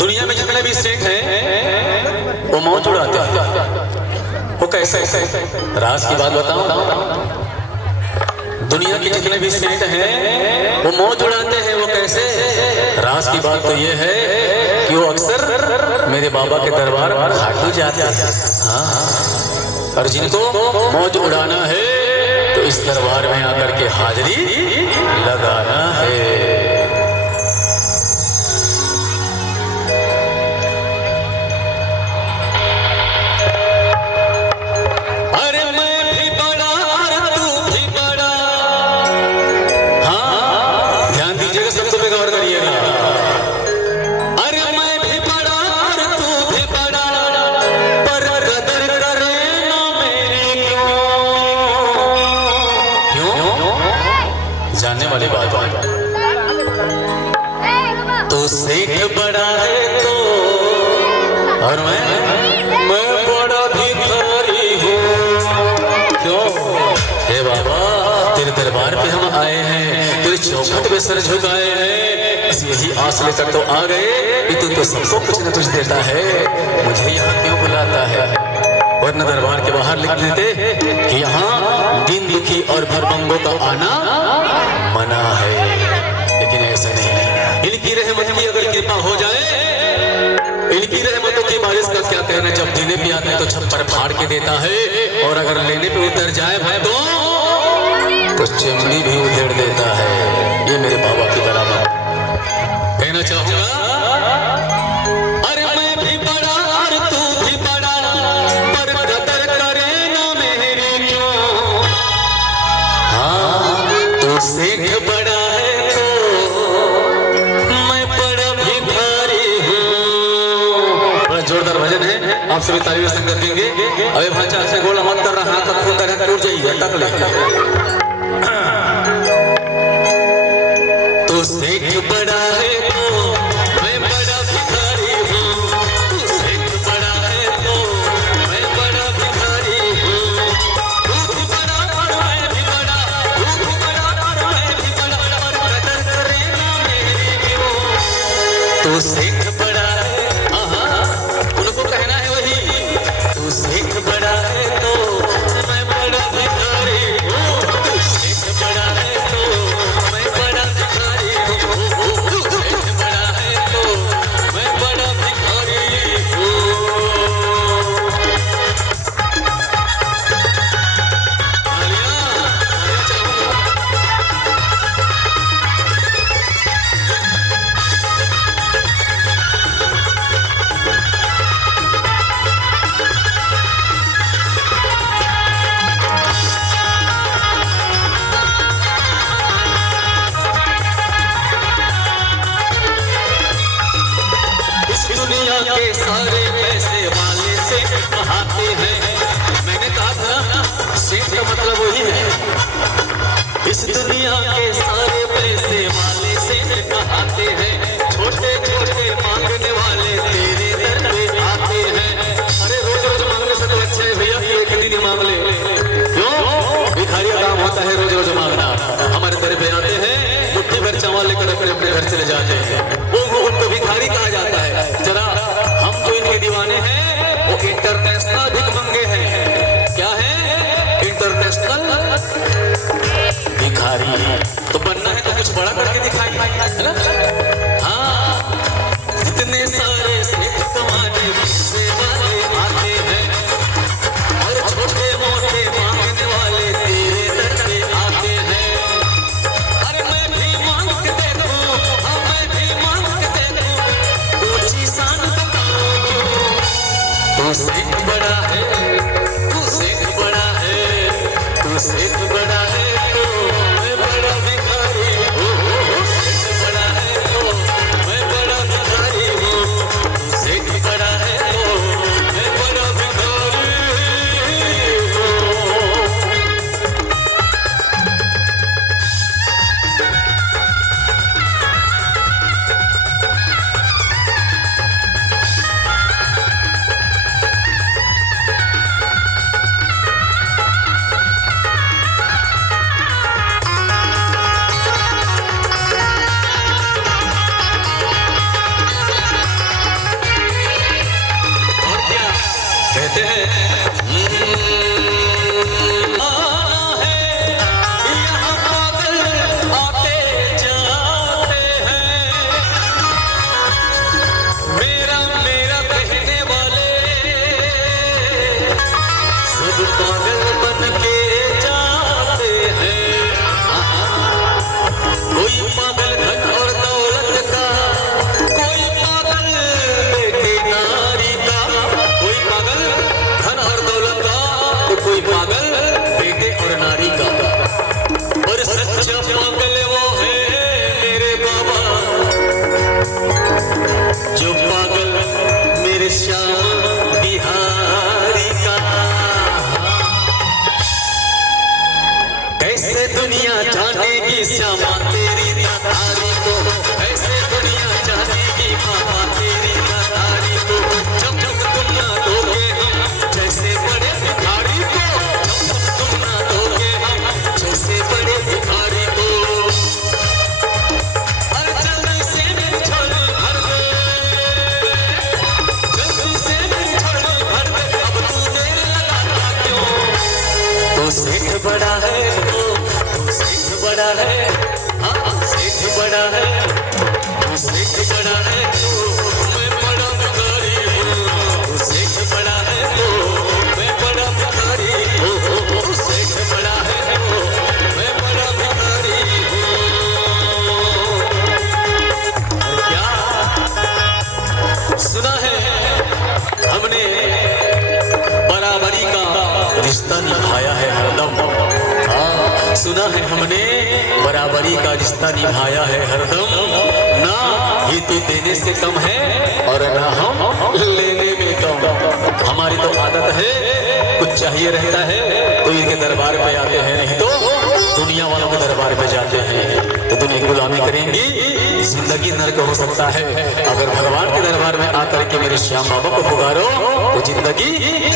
दुनिया में जितने भी सेठ हैं वो मौज उड़ाते हैं। वो कैसे? राज की बात बताऊं, दुनिया के जितने भी सेठ हैं वो मौज उड़ाते हैं। वो कैसे? राज की बात तो ये है कि वो अक्सर मेरे बाबा के दरबार खाटू जाते हैं। हाँ, और जिनको मौज उड़ाना है तो इस दरबार में आकर के हाजिरी लगाना है। जानने वाली बात है। तो सेठ बड़ा है तो और मैं बड़ा भिखारी हूँ। क्यों? हे बाबा, तेरे दरबार पे हम आए हैं, तेरे चौखट पे सर झुकाए हैं, बस यही आस लेकर तो आ गए कि तू तो सबको कुछ न कुछ देता है, मुझे यहाँ क्यों बुलाता है? वरना दरबार के बाहर लिख देते कि यहाँ दीन दुखी और भरभंगों का आना मना है। लेकिन ऐसा नहीं, इनकी रहमत की अगर कृपा हो जाए, इनकी रहमतों की बारिश का क्या कहना। जब देने पे आता है तो छप्पर फाड़ के देता है, और अगर लेने पे उतर जाए भाई तो चमड़ी भी उधेड़ देता है। ये मेरे बाबा की करामत कहना चाहूंगा। सेठ बड़ा है तो मैं बड़ा भिखारी हूँ। बड़ा जोरदार भजन है, आप सभी तालियों से संगत देंगे। अबे भाचा से गोला मत कर रहा, हाथ का खून दर्द टूट जाइए, टक ले। तो सेठ बड़ा है तो मैं बड़ा भिखारी हूँ। तो सेठ बड़ा है तो मैं बड़ा भिखारी हूँ। तू भी बड़ा और मैं भी बड़ा, तू भी बड़ा और मैं भी बड़ा, पर कदर करे ना मेरी क्यों। तो सेठ बड़ा है, उनको कहना है वही। तू सेठ बड़ा है तो मैं बड़ा भिखारी हूँ। तू सेठ बड़ा है तो मैं बड़ा भिखारी हूँ। तू सेठ बड़ा है तो मैं बड़ा भिखारी हूँ। दुनिया के सारे पैसे वाले से कहाते हैं। मैंने कहा था सेठ का मतलब वही है। इस दुनिया के सारे पैसे वाले से कहाते हैं। छोटे छोटे मांगने वाले तेरे दर पे आते हैं। अरे रोज रोज मांगने से तो अच्छा है भैया एक दिन ही मांग ले। क्यों? भिखारी का काम होता है रोज रोज मांगना। हमारे दर पे आते हैं, मुट्ठी भर चावल लेकर अपने अपने घर चले जाते हैं। उनको भिखारी कहा जाता है। जरा हम तो इनके दीवाने हैं, वो इंटरनेशनल भिखमंगे हैं। क्या है? इंटरनेशनल भिखारी। तो बड़ा है, हाँ सेठ बड़ा है, तू सेठ बड़ा है तो मैं बड़ा भिखारी हूँ। तू सेठ बड़ा है तो मैं बड़ा भिखारी हूँ। तू सेठ बड़ा है तो मैं बड़ा भिखारी हूँ। क्या सुना है हमने बराबरी का रिश्ता निभाया है हरदम। हाँ सुना है हमने बराबरी का रिश्ता निभाया है हरदम। ना ये तो देने से कम है और ना हम लेने में कम। हमारी तो आदत है कुछ चाहिए रहता है तो इनके दरबार पे आते हैं, नहीं तो दुनिया वालों के दरबार पे जाते हैं। तो दुनिया गुलामी करेंगी, जिंदगी नर्क हो सकता है। अगर भगवान के दरबार में आकर के मेरे श्याम बाबा को पुकारो तो जिंदगी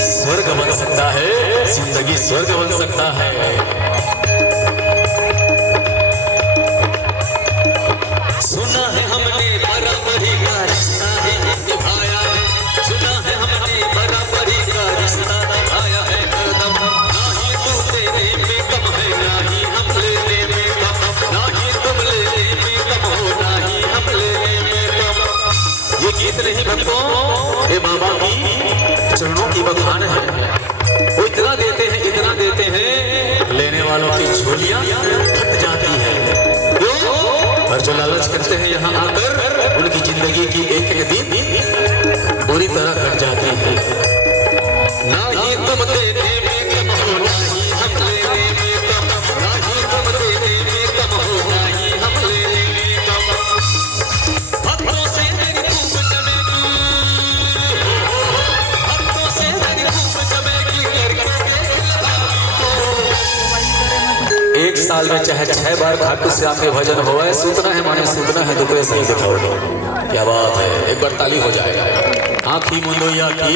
स्वर्ग बन सकता है, जिंदगी स्वर्ग बन सकता है। सुना है हमने बराबरी का रिश्ता निभाया है, सुना है हमने बराबरी का रिश्ता निभाया है हरदम। ना ही तू देने में कम है, ना ही हम लेने में कम, ना ही तुम लेने में कम हो, ना ही हम लेने में कम। ये गीत नहीं भक्तों, ये बाबा की चरणों की बखान है। वो इतना देते हैं लेने वालों की झोलियां फट जाती है। और जो लालच करते हैं यहाँ आकर उनकी जिंदगी की एक एक दिन बुरी तरह कट जाती है। ना ही तुम देने में कम हो, ना ही हम लेने में कम, ना ही तुम देने में कम हो, ना ही हम लेने में कम। भक्तों से मेरी खूब जमेगी, भक्तों से मेरी खूब जमेगी करके। एक साल में चाहे 6 बार खाटू से आपके भजन हो, सूतना है माने सूतना है, दुपरे सही दिखाओ। क्या बात है, एक बार ताली हो जाएगा। आँखी मुंदोया की